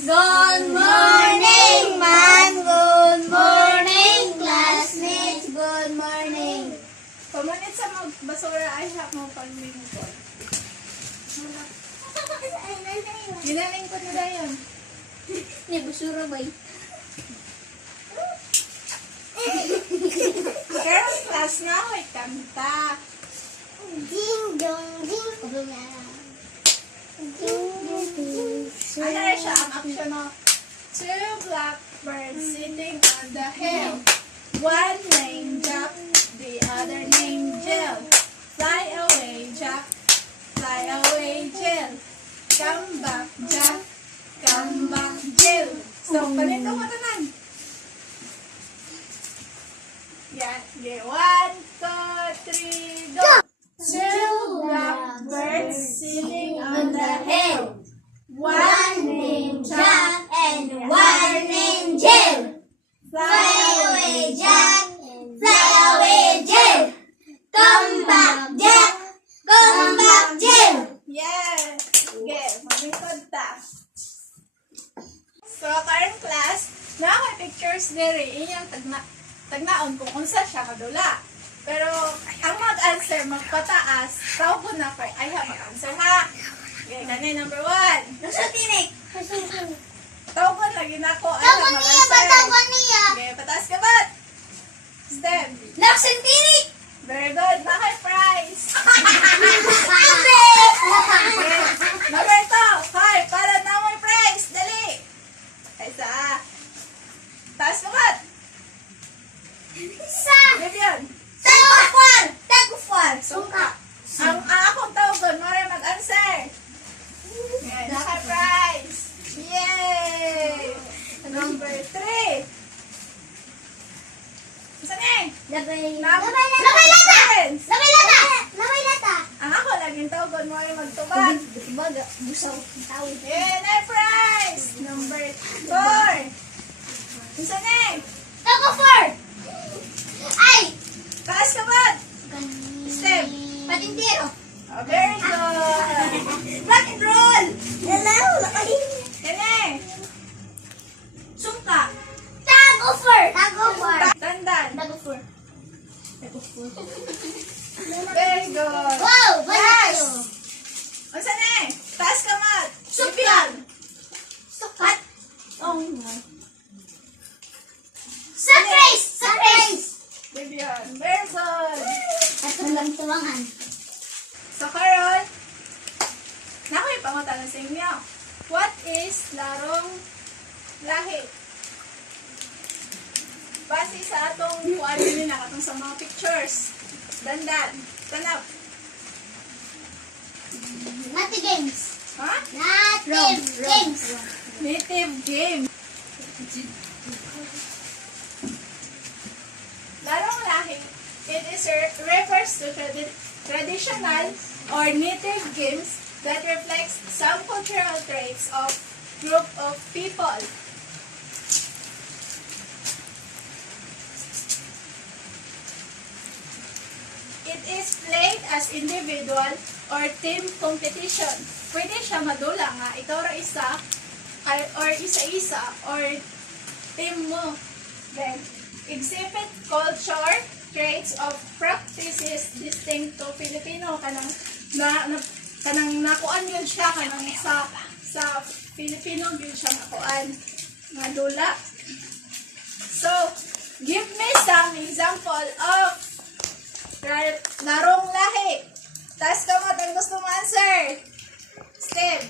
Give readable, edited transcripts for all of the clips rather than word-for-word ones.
Good morning, ma'am. Good morning, classmates. Good morning. Pamanit sa magbasura ay hap mo pag-lingkod. Ginalingkod na dayon. Ni busura ba? Karon class na ay kanta. Ding dong ding. Ding dong ding. Ano na siya ang action no? Two blackbirds sitting on the hill. One named Jack, the other named Jill. Fly away, Jack. Fly away, Jill. Come back, Jack. Come back, Jill. So, palito mo tanan. Yan. Okay. 1, 2, 3, go! Two blackbirds sitting on the hill. One named Jack and one named Jill. Fly away, Jack. Fly away, Jill. Come back, Jack. Come back, Jill. Yes! Okay, maglingkod ta. So, current class, na may pictures diri, inyong tagnaon kung unsa siya kadula. Pero, ang mag-answer, magpataas, tawag ko na ko, ay ha, mag-answer ha. Okay, kanay number 1. Nasa tinik. Tawag ko lagi na ko, ay ha, Tawa niya ba? mag-answer. Tawa niya. Okay, pataas ka ba? Step. Laksan tinik. Very good, na kay prize. Hindi. Okay, number 2. Hoy, para na may prize, dali. Isa. Taas ka ba? Isa. Vivian. Tagufar. Tagufar. Sungka. Ang akong tawagon, mara mag-answer. Yan, naka-prize. Yay! Number 3. Saan eh? Labay. Labay Labay lata. Friends. Labay lata. Labay lata. Ang ako, laging tawagon, mara magtubag. Baga. Busaw. Tawid. Yan, ay prize. Number 4. Saan eh? Tagufar. Ay. Taas ka ba? Step. Patintero. Oh, very good. Rock and roll. Hello. Lakahin. Yan eh. Sungka. Tagufar. Tagufar. Tandan. Tagufar. Tagufar. Very good. Wow. Yes. Banalo. O saan eh? Taas ka mat. Sukat. Sukat. Oh no. Surprise. Surprise. Vivian. Very good. At walang tuwangan. So, karon, nakoy pangutangan sa inyo. What is larong lahi? Base sa atong kuan din na katong sa mga pictures. Dandan. Tanap. Nati games. Ha? Native games. Native game. Larong lahi, it is refers to traditional or native games that reflects some cultural traits of group of people. It is played as individual or team competition. Pwede siya madula nga, ikaw ra isa, or isa-isa, or team mo. Then, exhibit culture, traits of practices distinct to Filipino. Kanang nakuan yun siya, kanang sa Filipino yun siya nakuan. Nga dula. So, give me some example of larong lahi. Taas ka mo, ang gusto mo answer. Step.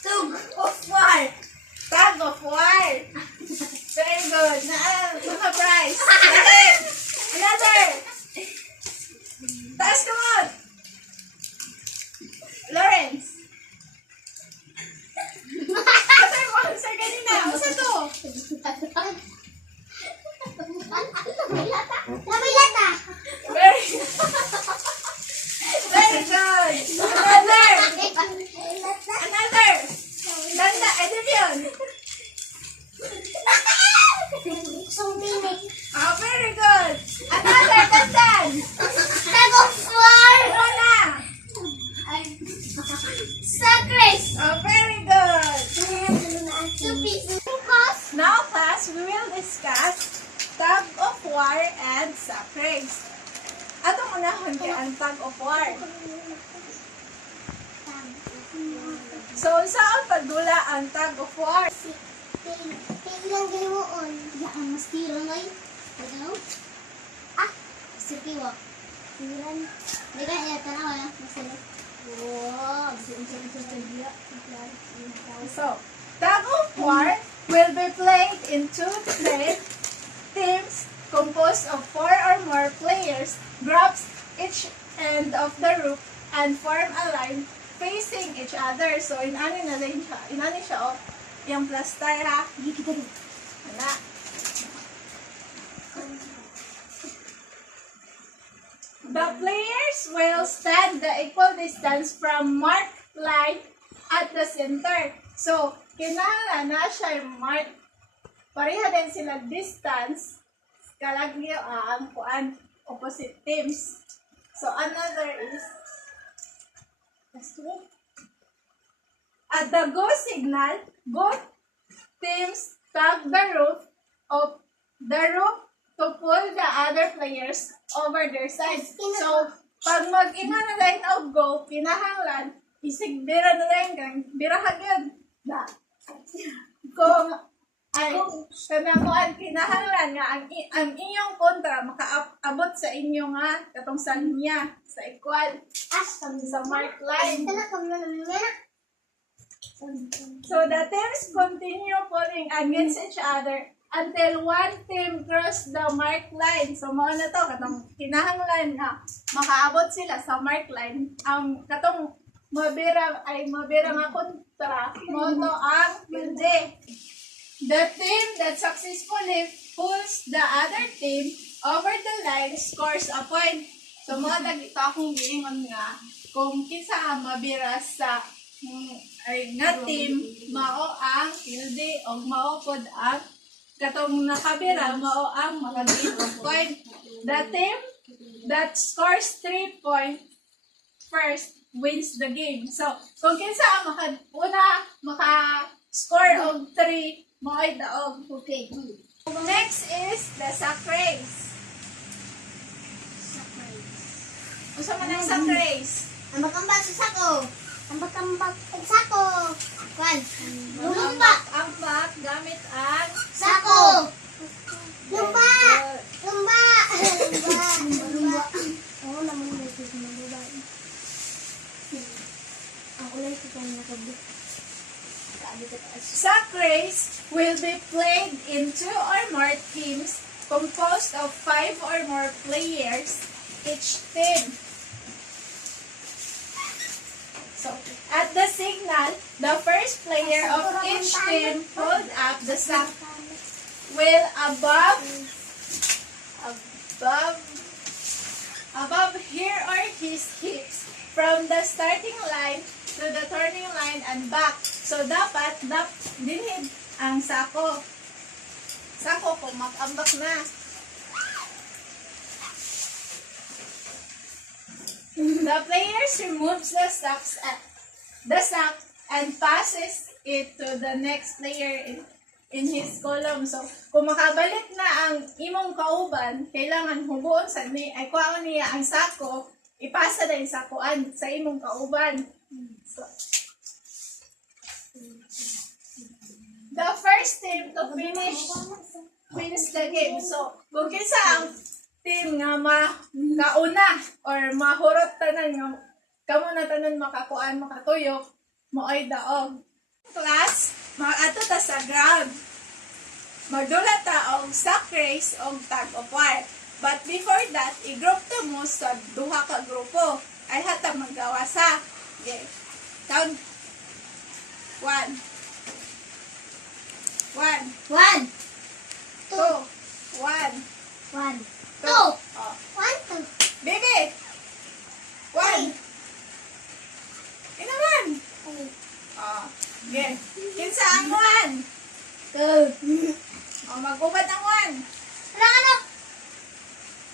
Tug of war. Tag of war. Very good. Mga prize. Another. Another. Taas ka mo. Lawrence. Answer mo. Answer kanina. Usa to. Labay lata. Very Very good. Another. Another. Ganda. Edivia. race. Atong unahon kay ang tug of war. So, saan pagdula ang tug of war? Tingnan ganoon. Ang mas tiro ngay. Ano? Ah, sikiwa. Tiran. Deka ya tanaw ya. Masalo. Wow, So, tug of war will be played in two teams composed of 4 or more players, grabs each end of the rope and form a line facing each other. So, inani na rin siya. Inani siya, oh. Yung plaster, ha? Wala. The players will stand the equal distance from marked line at the center. So, kinahanglan na siya yung mark. Pareha din sila distance. Kalagyo ang kuan opposite teams. So, another is at the go signal, both teams tug the rope of the rope to pull the other players over their sides. So, pag mag-inga na line of go, kinahanglan, isig bira na line kang birahan yun. Na. Kung ay, kanamuan kinahanglan nga ang inyong kontra makaabot sa inyo nga katong sa linya, sa equal, sa mark line. So the teams continue pulling against each other until one team cross the mark line. So mao na to katong kinahanglan nga makaabot sila sa mark line. Ang katong mabira nga kontra mo to ang hindi. The team that successfully pulls the other team over the line scores a point. So mga dagito akong giingon nga kung kinsa ang mabira sa ay nga team mao ang hilde o mao pod ang katong nakabira mao ang makagit of point. The team that scores 3 points first wins the game. So kung kinsa ang maka-score og 3 mo'y daog. Okay. Next is the sack race. Usa man ang sack race. Ang bakambak sa sako. Ang bakambak sa sako. Kwan. Lumba. Ang bak gamit ang Sako. Lumba. Lumba. Lumba. Lumba. Oo naman may ito na lumba. Ang ulay ko kung nakabuk. sack race will be played in 2 or more teams composed of 5 or more players each team. So, at the signal, the first player of each team hold up the sack will above here or his hips from the starting line to the turning line and back. So, dapat dinhid ang sako. Sako kung mag-ambak na. The players removes the sack and passes it to the next player in his column. So, kung makabalik na ang imong kauban, kailangan hubuon sa ay kuhaan niya ang sako, ipasa na yung sakuan sa imong kauban. So, the first team to finish the game. So, kung kinsa ang team nga kauna or mahurot tanan nga kamo na tanan makakuan makatuyok mo'y daog. Class, mag-ato ta sa ground. Magdula ta og sack race og tug of war. But before that, i-group ta mo sa duha ka grupo. Ay hata magawa sa. Okay. Count. 1. 1. 1, 2. 1. 1, 2. 1, 2. Oh. Baby! 1. Inaman! Oh. Okay. Kinsa ang 1? 2. Oh, mag-ubad ang 1. Ano?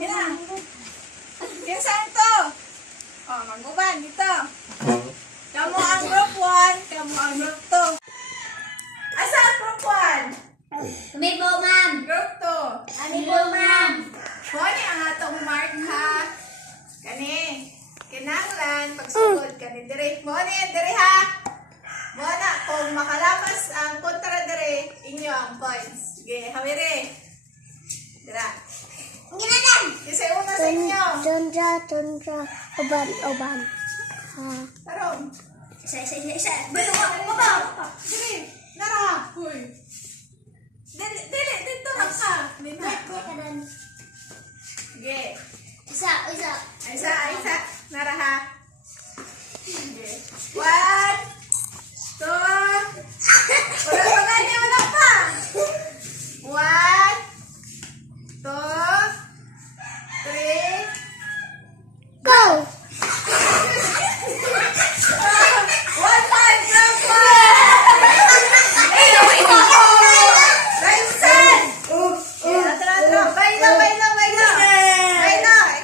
Kina? Kinsa ang ito? Oh, mag-ubad dito. Kamu ang group 1, kamu ang group 2. Asa ang group 1? Kami po, ma'am. Group 2. Kami po, ma'am. Kani ang atong mark ha. Kani. Kinanglan pagsugod kani dire. Mo ni dire ha. Mo na kung makalapas ang kontra dire inyo ang points. Sige, hawiri. Dira. Ginanan! Isa una sa inyo. Tundra. Oban. Tarong. Isa. Baba. Dire. Nara. Hoy. Dili, dito lang ka. Dito. Sige. Isa. Isa. Nara ha. Sige. 1, 2. Wala niya, wala pa. 1, 2, 3. Go! 1 time, grandpa! Vincent! Atro. Bailo.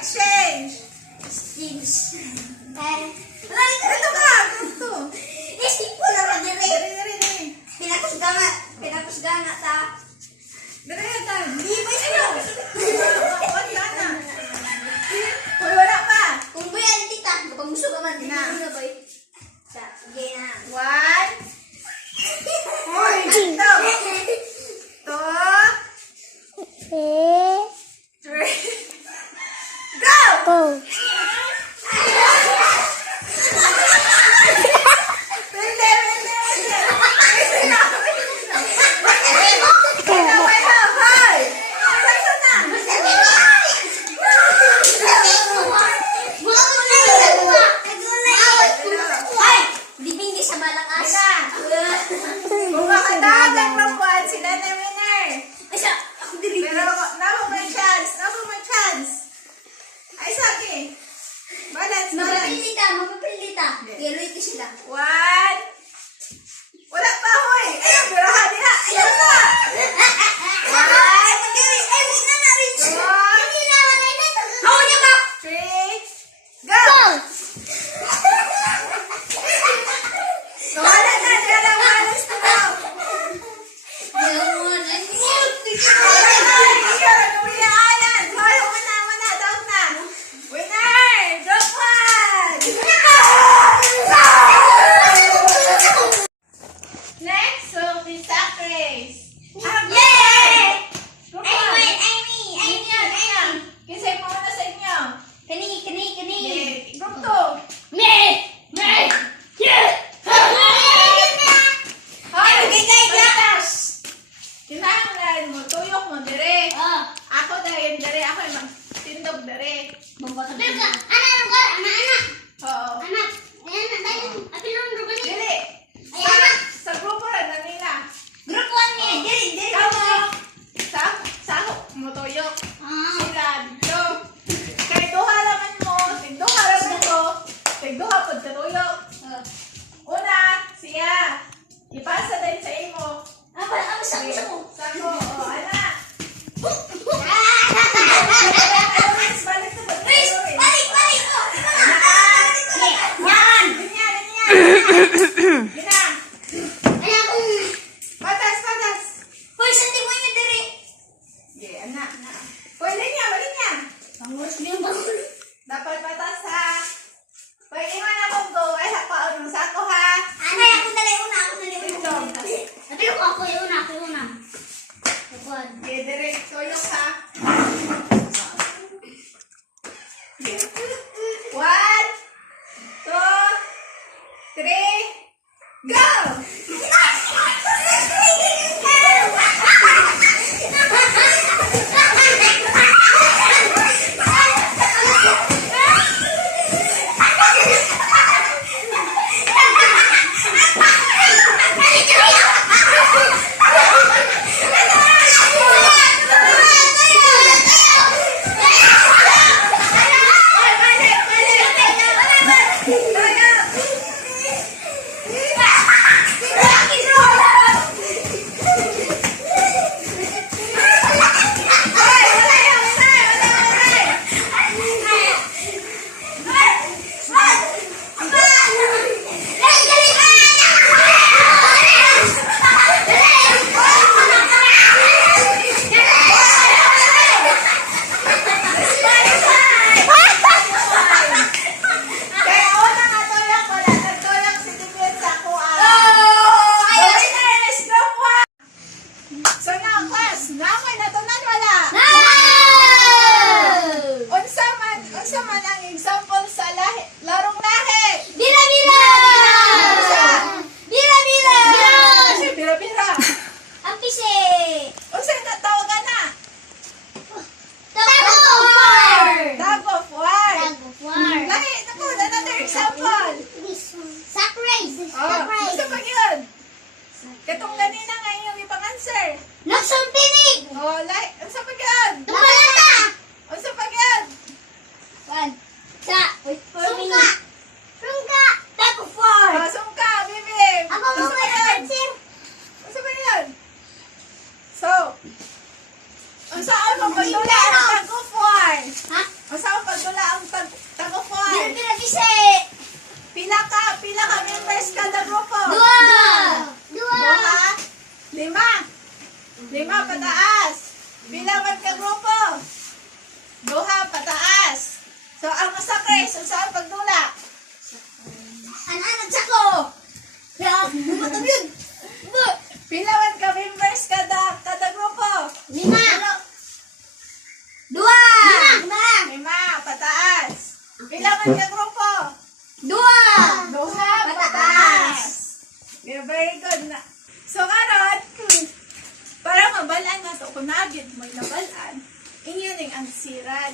Exchange. Ito ka. Ito. Diri. Pinapusgana ta. Diri ta. Di ba siya? Wala na. Hoy, wala pa. Kung ba yan, tita, baka muso ka man. Na. Ano ba yun? Sige na. 1. Hoy, ito. 2, 3. Go! Go! pagdula ang tag of war? Ha? Usa pagdula ang tag of war? Pila gisi. Pila ka members kada grupo? Dua. Duha? Lima pataas. Pila man ka grupo? Duha pataas. So ang sa Chris, usa pagdula? Anak sako. Ya, buto yun. Pila man ka members kada grupo? 5. 2. 5 pataas. Pila man ka grupo? 2. Duha Pataas. pataas. Yeah, very good na. So karon, para mabalaan na to, kung nagid mo nabalaan, inyo ning ang siran.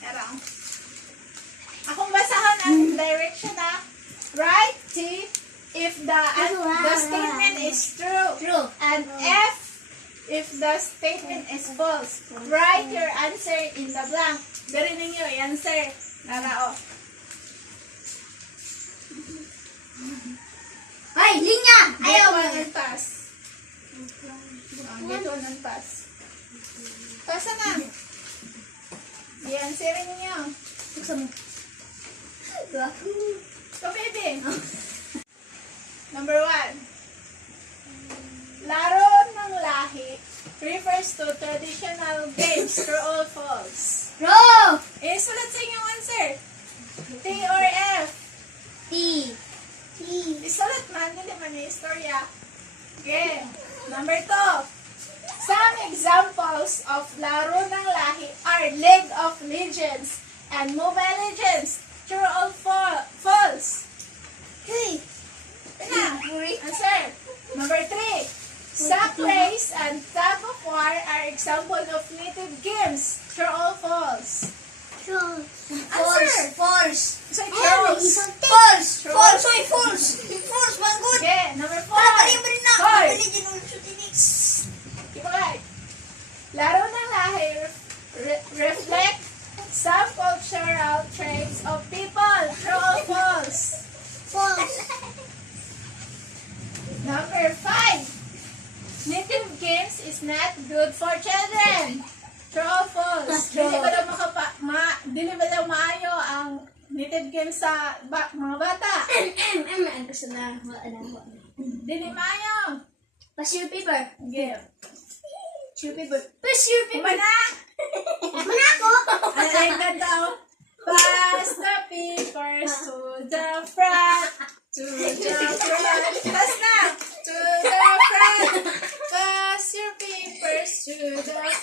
Karang. Akong basahan ang direction na right T if the statement is true. True. And F if the statement is false. Write your answer in the blank. Dari ninyo i-answer. Narao. Ay, linya. Ayaw mo. Get one and pass. Get one and pass. Pasa na. I-answer ninyo. Buksan mo. Go baby. Number 1. Laro ng lahi refers to traditional games. True or false? True. Sulat sa inyong answer. T or F? T. Isulat man, hindi man yung istorya. Okay. Number 2. Some examples of laro ng lahi are League of Legends and Mobile Legends. True or false? Hey. Pina. Answer. Number 3. Sack race and tug of war are example of native games. True or false? True. Answer. False. So, false. False. True. False. Oy, false. False, man good. Okay. Number 4. Pabali mo rin na. Hoy. Pabali dyan ulit sa tinis. Right. Laro ng lahi reflect some cultural traits of people. True or false? False. Number 5. Native games is not good for children. True or false? True. Dili ba daw maayo ang native games sa mga bata? Ang gusto na. Dili maayo. Pass your paper. Give. Your paper. Pass your paper. Mana? Mana ako? Ay, daw. Pass the papers to the front. To the front. Pass na. To the front. Pass your papers to the front.